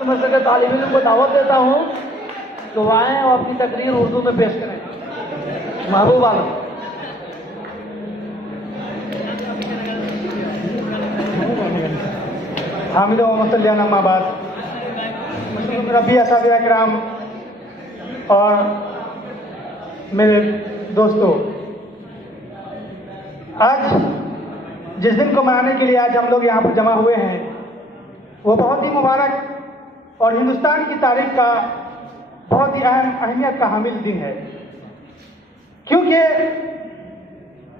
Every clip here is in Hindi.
मदरसे के तालिब इल्म को दावत देता हूँ तो वह आएँ और अपनी तकरीर उर्दू में पेश करें। महबूब आलम। हामिद वसल्लमाबाद रबी असातिज़ा किराम और मेरे दोस्तों, आज जिस दिन को मनाने के लिए आज हम लोग यहाँ पर जमा हुए हैं वो बहुत ही मुबारक और हिंदुस्तान की तारीख का बहुत ही अहमियत का हामिल दिन है, क्योंकि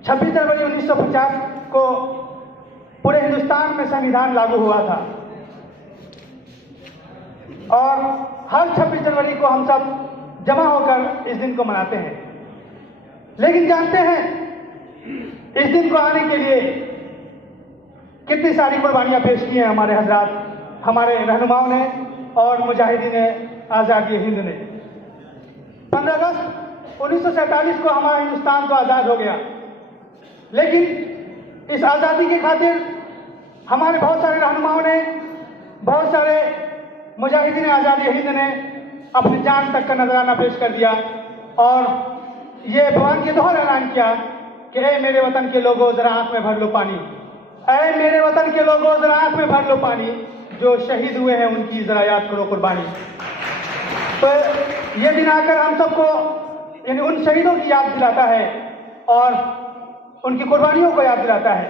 26 जनवरी 1950 को पूरे हिंदुस्तान में संविधान लागू हुआ था और हर 26 जनवरी को हम सब जमा होकर इस दिन को मनाते हैं। लेकिन जानते हैं इस दिन को आने के लिए कितनी सारी कुर्बानियां पेश की हैं हमारे हजरात, हमारे रहनुमाओं ने और मुजाहिदीन आज़ादी हिंद ने। 15 अगस्त 1947 को हमारा हिंदुस्तान तो आज़ाद हो गया, लेकिन इस आज़ादी की खातिर हमारे बहुत सारे रहनुमाओं ने, बहुत सारे मुजाहिदीन आज़ादी हिंद ने अपनी जान तक का नजराना पेश कर दिया और ये भगवान के दोहरा ऐलान किया कि ऐ मेरे वतन के लोगों जरा आंख में भर लो पानी, ऐ मेरे वतन के लोगों जरा आंख में भर लो पानी, जो शहीद हुए हैं उनकी जरा याद करो कुर्बानी। तो ये दिन आकर हम सबको यानी उन शहीदों की याद दिलाता है और उनकी कुर्बानियों को याद दिलाता है।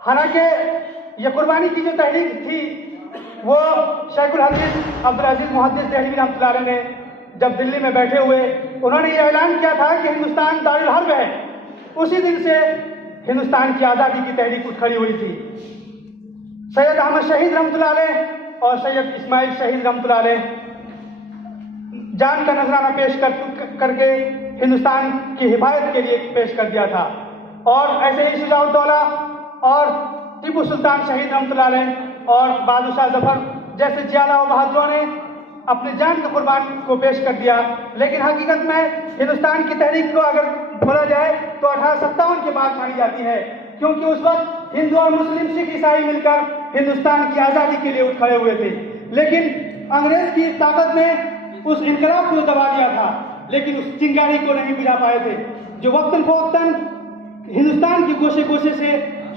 हालांकि ये कुर्बानी की जो तहरीक थी वो शेखुल हदीस अब्दुल अजीज मुहद्दिस देहलवी रहमतुल्लाह अलैह ने जब दिल्ली में बैठे हुए उन्होंने ये ऐलान किया था कि हिंदुस्तान दारुल हर्ब है, उसी दिन से हिंदुस्तान की आज़ादी की तहरीक उठ खड़ी हुई थी। सैयद अहमद शहीद रहमतुल्लाह अलैह और सैयद इस्माइल शहीद रहमतुल्लाह अलैह जान का नजराना पेश करके हिंदुस्तान की हिफाजत के लिए पेश कर दिया था। और ऐसे ही शुजाउद्दौला और टीपू सुल्तान शहीद रहमतुल्लाह अलैह और बहादुर शाह जफर जैसे जियाला और बहादुरों ने अपने जान के कुर्बान को पेश कर दिया। लेकिन हकीकत में हिंदुस्तान की तहरीक को अगर बोला जाए तो 1857 के बाद मानी जाती है, क्योंकि उस वक्त हिंदू और मुस्लिम सिख ईसाई मिलकर हिंदुस्तान की आज़ादी के लिए उठ खड़े हुए थे। लेकिन अंग्रेज की ताकत ने उस इनकलाब को दबा दिया था, लेकिन उस चिंगारी को नहीं बुझा पाए थे जो वक्तन फवक्तन हिंदुस्तान की गोशे गोशे से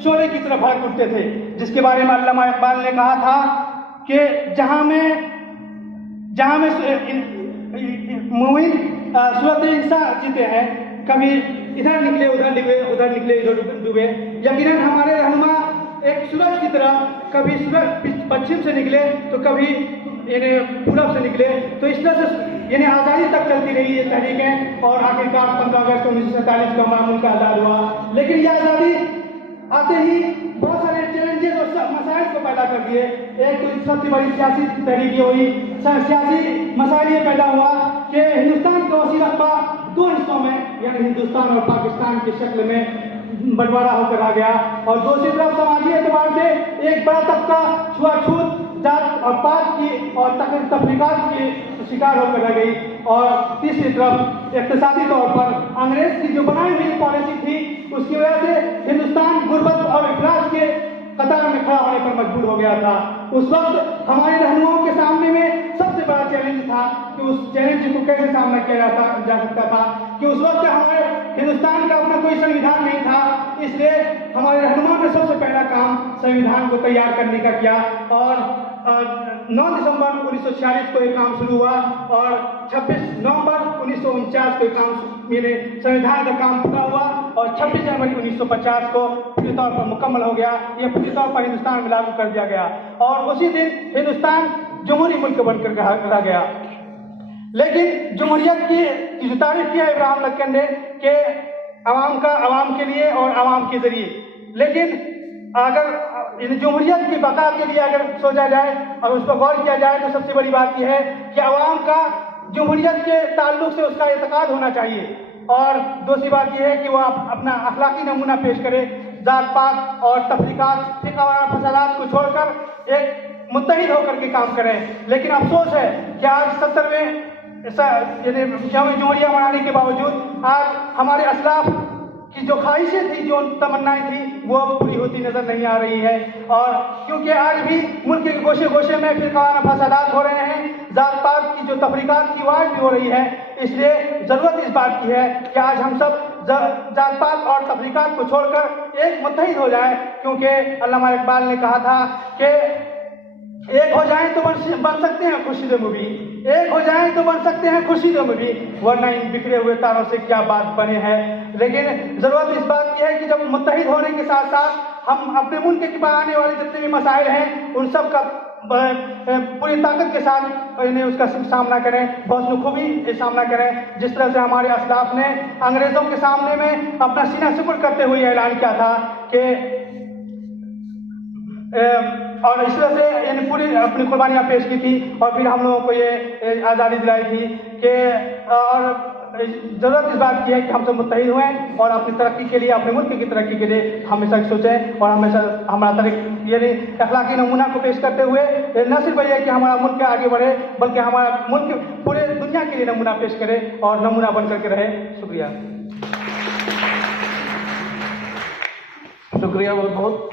शोले की तरफ भड़क उठते थे, जिसके बारे में अल्लामा इकबाल ने कहा था कि जहां में मुमिन सूरत इंसान जीते हैं, कभी इधर निकले उधर डूबे, उधर निकले इधर डूबे। यकीनन हमारे रहनुमा एक सूरज की तरह कभी सूरज पश्चिम से निकले तो कभी पूरब से निकले, तो इस तरह से यानी आज़ादी तक चलती रही ये तहरीकें और आखिरकार 15 अगस्त 1947 को हमारा मुल्क आज़ाद हुआ। लेकिन ये आज़ादी आते ही बहुत सारे चैलेंजेस और मसाइल को पैदा कर दिए। एक तो सबसे बड़ी सियासी तहरीक हुई, सियासी मसाइल ये पैदा हुआ कि हिंदुस्तान का वसीर रकबा दो हिस्सों में यानी हिंदुस्तान और पाकिस्तान की शक्ल में बंटवारा होकर आ गया और दूसरी तरफ समाजी एतबार से एक बड़ा तबका छुआछूत, जात और पात की और तफरीकात की शिकार होकर रह गई और तीसरी तरफ इक़्तिसादी तौर पर अंग्रेज की जो बनाई हुई पॉलिसी थी उसकी वजह से हिंदुस्तान गुर्बत और इफलास के कतार में खड़ा होने पर मजबूर हो गया था। उस वक्त हमारे रहनुमाओं के सामने में सबसे बड़ा चैलेंज था कि उस चैलेंज को कैसे सामना किया जा सकता था कि उस वक्त हमारे हिंदुस्तान का अपना कोई संविधान नहीं था, इसलिए हमारे रहनुमाओं ने सबसे पहला काम संविधान को तैयार करने का किया और 9 दिसंबर 1946 को ये काम शुरू हुआ और 26 नवंबर 1949 को काम संविधान का काम पूरा हुआ और 26 जनवरी 1950 को पूरी तौर पर मुकम्मल हो गया। ये पूरी तौर पर हिंदुस्तान में लागू कर दिया गया और उसी दिन हिंदुस्तान जमहूरी मुल्क बनकर रह गया। लेकिन जमहूरियत की जो तारीफ किया इब्राहिम लिंकन ने कि अवाम के लिए और अवाम के जरिए, लेकिन अगर जमहूरियत की बका के लिए अगर सोचा जाए और उस पर गौर किया जाए तो सबसे बड़ी बात यह है कि अवाम का जमहूरियत के ताल्लुक से उसका एतकाद होना चाहिए और दूसरी बात यह है कि वह अपना अखलाकी नमूना पेश करे, जात पात और तफरीकात फिकावाना फसादात को छोड़कर एक मुत्तहिद होकर के काम करें। लेकिन अफसोस है कि आज 70वें जमहूरिया मनाने के बावजूद आज हमारे असलाफ की जो ख्वाहिशें थी, जो तमन्नाएं थी, वो अब पूरी होती नजर नहीं आ रही है। और क्योंकि आज भी मुल्क के गोशे गोशे में फिरकावाना फसादात हो रहे हैं, जात पात की जो तफरीकात की वाज भी हो रही है, इसलिए जरूरत इस बात की है कि आज हम सब जात पात और तफरीकात को छोड़कर एक मुत्तहिद हो जाए। क्योंकि अल्लामा इकबाल ने कहा था कि एक हो जाएं तो बन सकते हैं खुर्शीद मुबी, एक हो जाएं तो बन सकते हैं खुर्शीद मुबी, वरना इन बिखरे हुए तारों से क्या बात बने है। लेकिन जरूरत इस बात की है कि जब मुत्तहिद होने के साथ साथ हम अपने मुल्क के पास आने वाले जितने भी मसाइल हैं, उन सब का पूरी ताकत के साथ इन्हें उसका सामना करें, बहुत खूबी सामना करें। जिस तरह से हमारे असलाफ ने अंग्रेजों के सामने में अपना सीना सुपुर्द करते हुए ऐलान किया था कि और इस तरह से यानी पूरी अपनी कुर्बानियाँ पेश की थी और फिर हम लोगों को ये आज़ादी दिलाई थी कि और जरूरत इस बात की है कि हम सब मुत्तहिद हुए और अपनी तरक्की के लिए, अपने मुल्क की तरक्की के लिए हमेशा सोचें और हमेशा हमारा यानी अखलाकी नमूना को पेश करते हुए न सिर्फ ये कि हमारा मुल्क आगे बढ़े, बल्कि हमारा मुल्क पूरे दुनिया के लिए नमूना पेश करे और नमूना बन करके रहे। शुक्रिया। शुक्रिया बहुत बहुत।